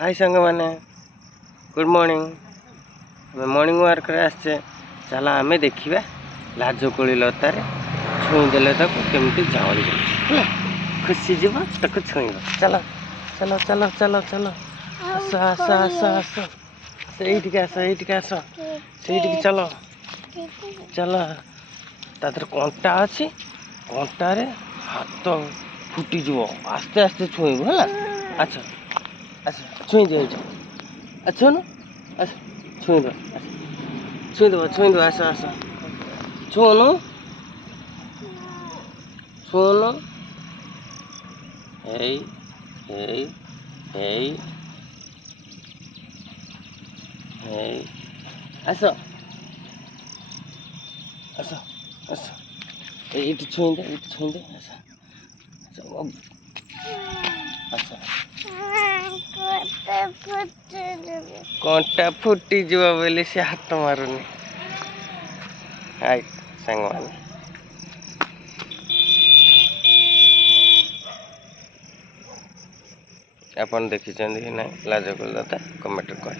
हाय सांग मैंने good morning आम मॉर्निंग वार्क आसचे चल आम देखा लाजकोली लतार छुईदेले केमती जाऊँ खुशी जीव ताको छुईब चल चल चल चल चल आस आस आस आस सही आस आस सही चल चल तादर कंटा अच्छी कंटार हाथ फुटीज आस्ते आस्ते छुईब है अच्छा अच्छा छुई दे अच्छा न अच्छा छुईद आस आस छुनु छुनु हे हे हे हे आस आस आस ये छुईदे आस आस कंटा फुटी जीव बोली से हाथ मारुनी हाय सांग मैंने आपन देखी ना लाजकोली लता कमेंट कर।